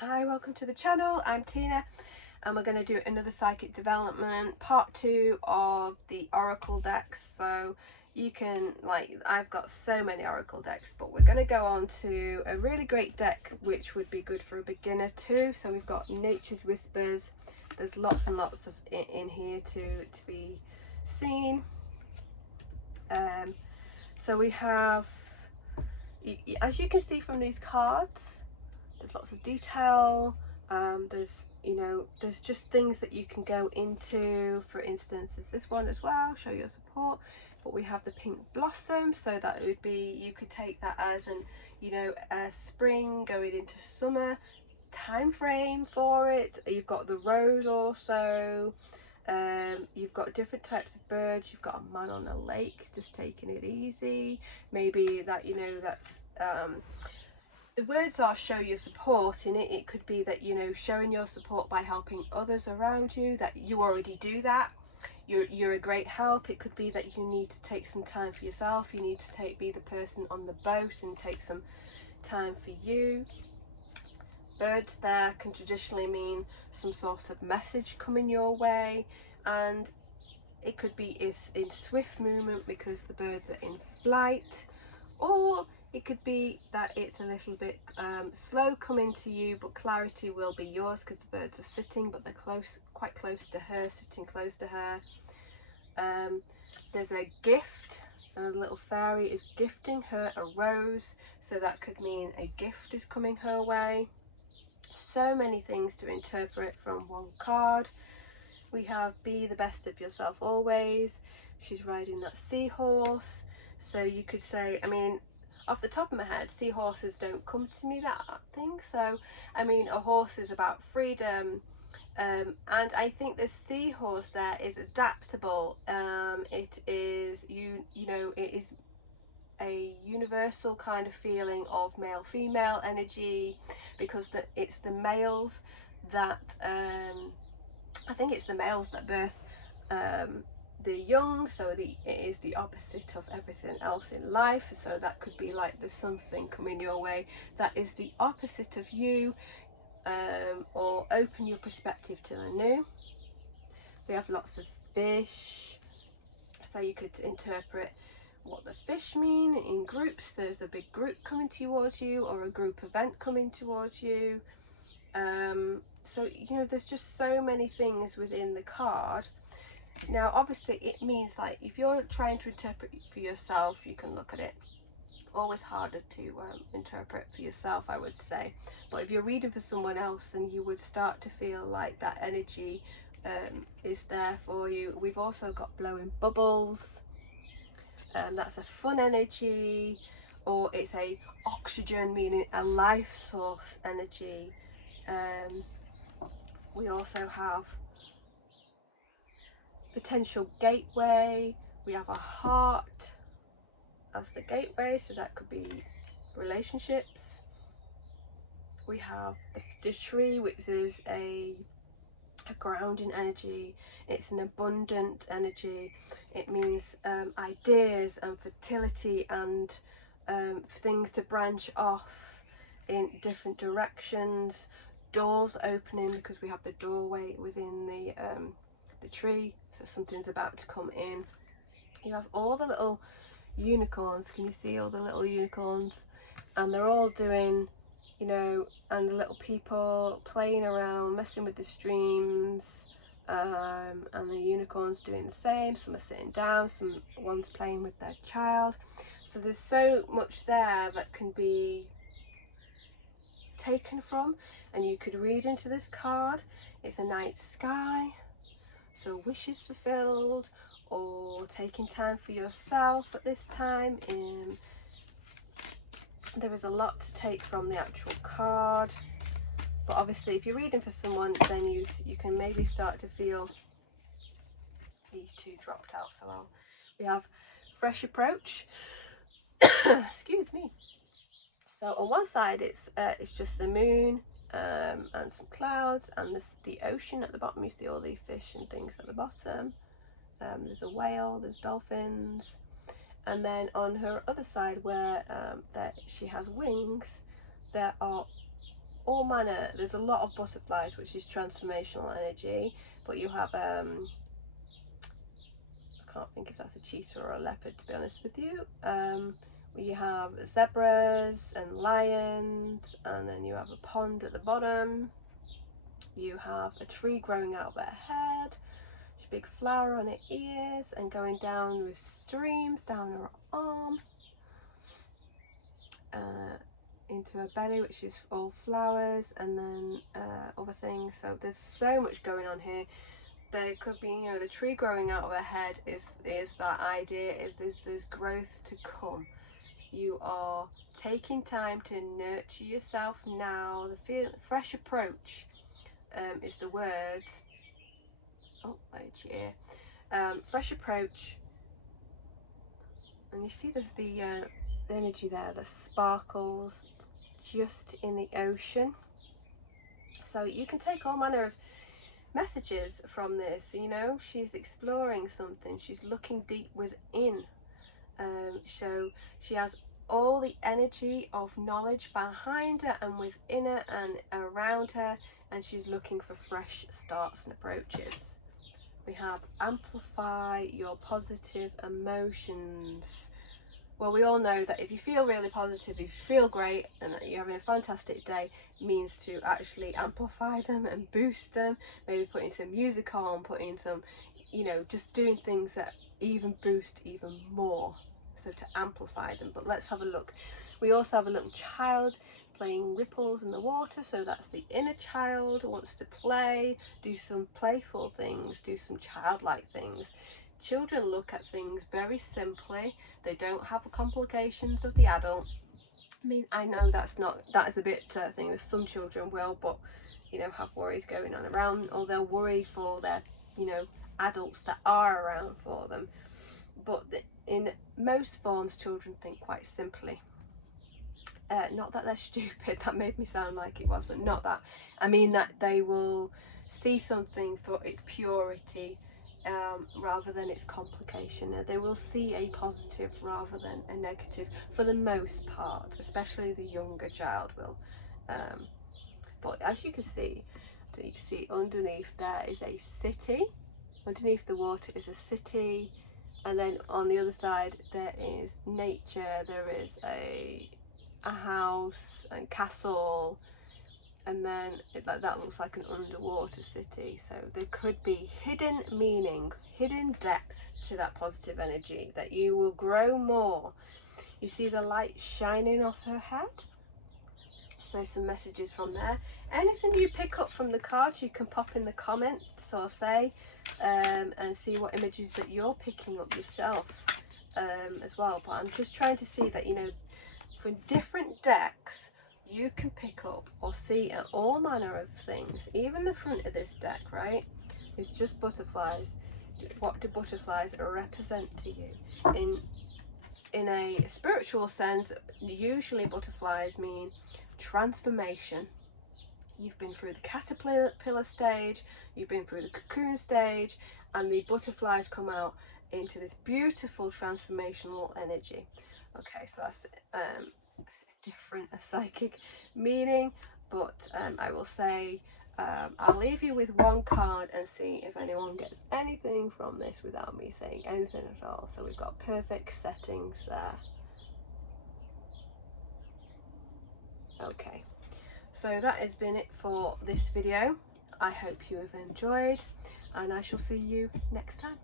Hi, welcome to the channel. I'm Tina and we're going to do another psychic development, part 2 of the oracle decks. So you can, I've got so many oracle decks, but we're going to go on to a really great deck which would be good for a beginner too. So we've got Nature's Whispers. There's lots and lots of in here to be seen. So we have, as you can see from these cards, there's lots of detail. There's just things that you can go into. For instance, there's this one as well, show your support. But we have the pink blossom, so that would be, you could take that as a spring going into summer time frame for it. You've got the rose also. You've got different types of birds. You've got a man on a lake just taking it easy. Maybe that, that's the words are show your support. In it could be that, showing your support by helping others around you, that you already do that. You're a great help. It could be that you need to take some time for yourself. You need to be the person on the boat and take some time for you. Birds there can traditionally mean some sort of message coming your way, and it could be in swift movement because the birds are in flight, or it could be that it's a little bit slow coming to you, but clarity will be yours because the birds are sitting, but they're quite close to her, sitting close to her. There's a gift, and a little fairy is gifting her a rose, so that could mean a gift is coming her way. So many things to interpret from one card. We have be the best of yourself always. She's riding that seahorse, so you could say, off the top of my head, seahorses don't come to me that thing. So a horse is about freedom, and I think the seahorse there is adaptable. It is it is a universal kind of feeling of male female energy, because it's the males that I think it's the males that birth the young, so it is the opposite of everything else in life. So that could be like there's something coming your way that is the opposite of you, or open your perspective to the new. We have lots of fish, so you could interpret what the fish mean in groups. There's a big group coming towards you, or a group event coming towards you. So there's just so many things within the card. Now obviously it means, like, if you're trying to interpret for yourself, you can look at it. Always harder to interpret for yourself, I would say, but if you're reading for someone else, then you would start to feel like that energy is there for you. We've also got blowing bubbles, that's a fun energy, or it's a oxygen, meaning a life source energy. We also have potential gateway. We have a heart as the gateway, so that could be relationships. We have the tree, which is a grounding energy. It's an abundant energy. It means ideas and fertility, and things to branch off in different directions. Doors opening, because we have the doorway within the tree, so something's about to come in. You have all the little unicorns. Can you see all the little unicorns? And they're all doing, and the little people playing around, messing with the streams, and the unicorns doing the same. Some are sitting down, one's playing with their child. So there's so much there that can be taken from, and you could read into this card. It's a night sky, so wishes fulfilled, or taking time for yourself at this time. There is a lot to take from the actual card, but obviously if you're reading for someone, then you can maybe start to feel these two dropped out. So we have fresh approach. Excuse me. So on one side it's just the moon, and some clouds, and the ocean at the bottom. You see all the fish and things at the bottom. There's a whale, there's dolphins, and then on her other side, where that she has wings, there are all manner. There's a lot of butterflies, which is transformational energy, but you have I can't think if that's a cheetah or a leopard, to be honest with you. You have zebras and lions, and then you have a pond at the bottom. You have a tree growing out of her head, a big flower on her ears, and going down with streams down her arm into her belly, which is all flowers, and then other things. So there's so much going on here. There could be, you know, the tree growing out of her head is that idea. There's growth to come. You are taking time to nurture yourself now. The fresh approach is the words. Oh, there's your ear. Fresh approach, and you see the energy there, the sparkles just in the ocean. So you can take all manner of messages from this. You know, she's exploring something, she's looking deep within. So she has all the energy of knowledge behind her and within her and around her, and she's looking for fresh starts and approaches. We have amplify your positive emotions. Well, we all know that if you feel really positive, if you feel great and that you're having a fantastic day, it means to actually amplify them and boost them. Maybe putting some music on, putting some, you know, just doing things that even boost even more, so to amplify them. But let's have a look. We also have a little child playing ripples in the water, so that's the inner child who wants to play, do some playful things, do some childlike things. Children look at things very simply. They don't have the complications of the adult. I mean, I know that is a bit thing that some children will, but you know, have worries going on around, or they'll worry for their, you know, adults that are around for them. But in most forms, children think quite simply. Not that they're stupid, that made me sound like it was, but not that. I mean that they will see something for its purity rather than its complication. They will see a positive rather than a negative for the most part, especially the younger child will. But as you can see underneath there is a city. Underneath the water is a city, and then on the other side there is nature. There is a house and castle, and then that looks like an underwater city. So there could be hidden meaning, hidden depth to that positive energy, that you will grow more. You see the light shining off her head, so some messages from there. Anything you pick up from the cards you can pop in the comments or say, and see what images that you're picking up yourself as well. But I'm just trying to see that, you know, from different decks you can pick up or see all manner of things. Even the front of this deck, right, is just butterflies. What do butterflies represent to you? In a spiritual sense, usually butterflies mean transformation. You've been through the caterpillar stage, you've been through the cocoon stage, and the butterflies come out into this beautiful transformational energy. Okay, so that's a psychic meaning, but I will say I'll leave you with one card and see if anyone gets anything from this without me saying anything at all. So we've got perfect settings there. Okay, so that has been it for this video. I hope you have enjoyed, and I shall see you next time.